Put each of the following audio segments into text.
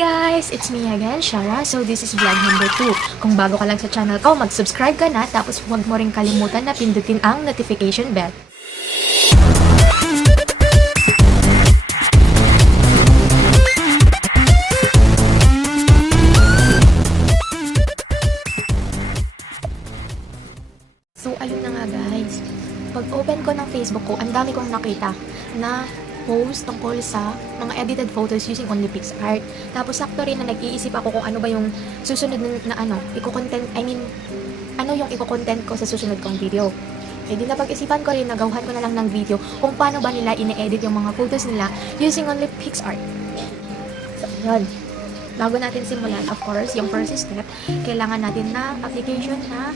Guys, it's me again, Shara. So this is vlog number 2. Kung bago ka lang sa channel ko, mag-subscribe ka na, tapos huwag mo rin kalimutan na pindutin ang notification bell. So ayun na nga guys, pag open ko ng Facebook ko, ang dami kong nakita na post tungkol sa mga edited photos using only Picsart. Tapos sakto rin na nag-iisip ako kung ano ba yung susunod na ano yung i-content ko sa susunod kong video. Eh di napag-isipan ko rin, nagawahan ko na lang ng video kung paano ba nila ine-edit yung mga photos nila using only Picsart. So yun, bago natin simulan, of course, yung first step, kailangan natin na application na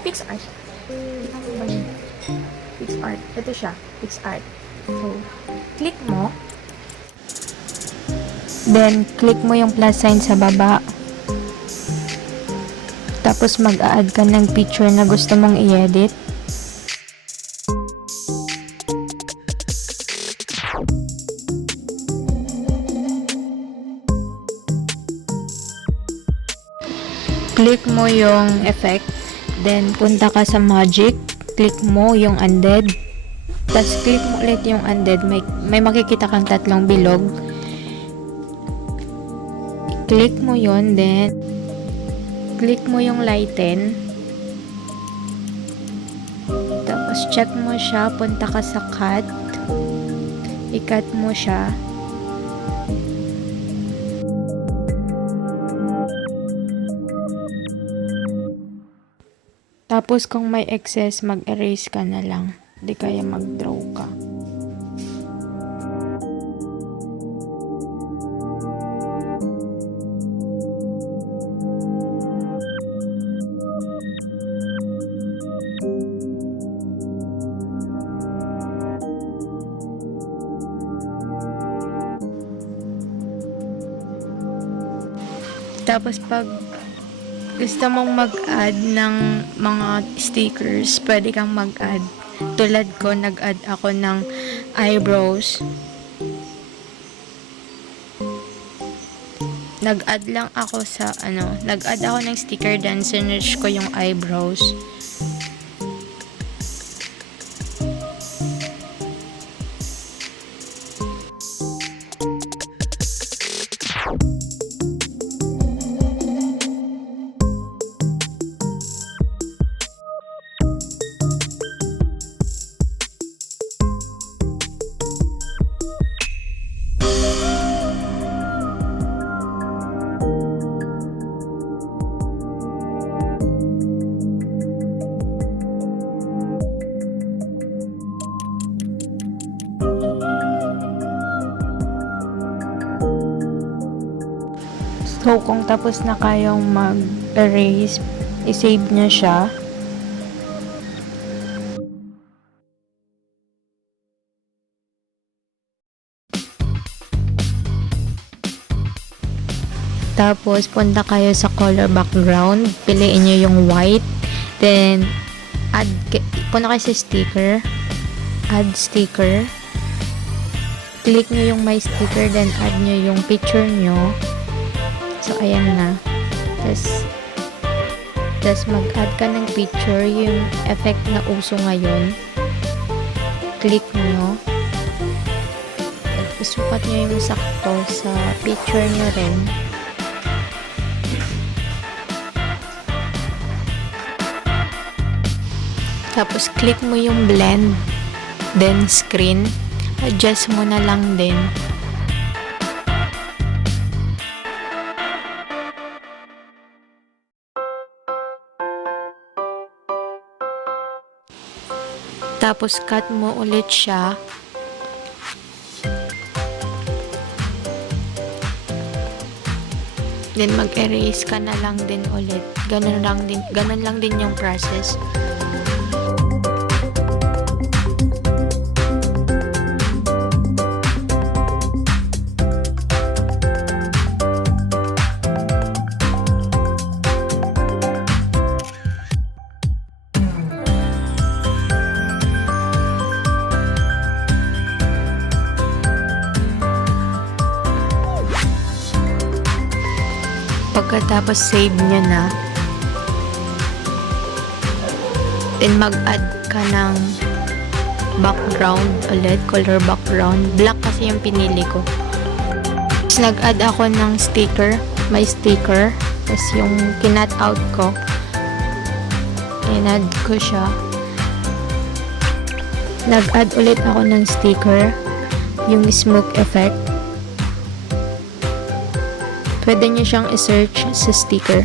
Picsart. Ano ba yun? Picsart. Ito siya. Picsart. So, click mo. Then, click mo yung plus sign sa baba. Tapos, mag-a-add ka ng picture na gusto mong i-edit. Click mo yung effect. Then, punta ka sa magic. Click mo yung undead. Tapos, click mo ulit yung undead. May makikita kang tatlong bilog. Click mo yon, then click mo yung lighten. Tapos, check mo siya. Punta ka sa cut. I-cut mo siya. Tapos, kung may excess, mag-erase ka na lang. Di kaya mag-draw ka. Tapos, pag gusto mong mag-add ng mga stickers, pwede kang mag-add. Tulad ko, nag-add ako ng eyebrows. Nag-add lang ako sa, nag-add ako ng sticker, then sinerch ko yung eyebrows. So, kung tapos na kayong mag-erase, i-save nyo siya. Tapos, punta kayo sa color background. Piliin nyo yung white. Then, punta kayo sa sticker. Add sticker. Click nyo yung my sticker. Then, add nyo yung picture nyo. So, ayan na. Tapos mag-add ka ng picture, yung effect na uso ngayon. Click nyo. Isukat nyo yung sakto sa picture nyo rin. Tapos, click mo yung blend. Then, screen. Adjust mo na lang din. Tapos, cut mo ulit siya. Then, mag-erase ka na lang din ulit. Ganun lang din yung process. Pagkatapos save nyo na, then mag-add ka ng background ulit, color background. Black kasi yung pinili ko. Tapos nag-add ako ng sticker, may sticker. Tapos yung kinat out ko, in-add ko siya. Nag-add ulit ako ng sticker, yung smoke effect. Pwede nyo siyang i-search sa sticker.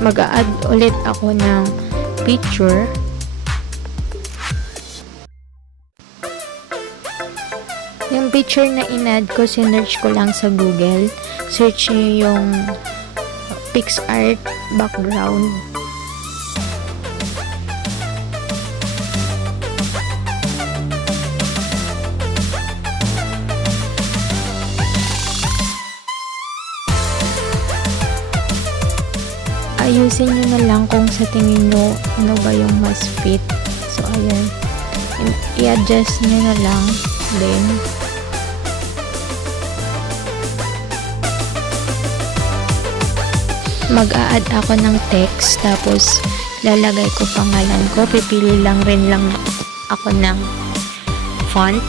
Mag-a-add ulit ako ng picture. Yung picture na in-add ko, sinearch ko lang sa Google. Search nyo yung Picsart background. Ayusin nyo na lang kung sa tingin nyo ano ba yung mas fit. So, ayan. I-adjust nyo na lang. Then, mag-a-add ako ng text. Tapos, lalagay ko pangalan ko. Pipili lang ako ng font.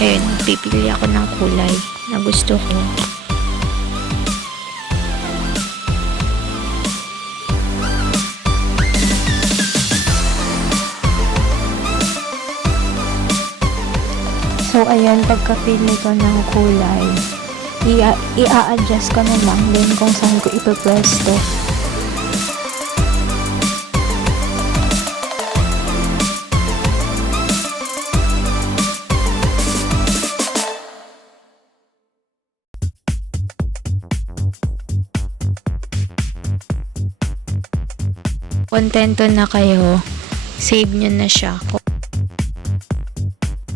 Ayun, pipili ako ng kulay na gusto ko. So, ayan, pagkapili ko ng kulay, i-a-adjust ko na lang din kung saan ko ipapwesto. Kontento na kayo, save nyo na siya.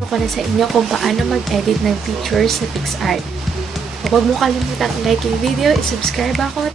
Ko na sa inyo kung paano mag-edit ng pictures sa Picsart. Huwag mo kalimutan i-like yung video, i-subscribe ako.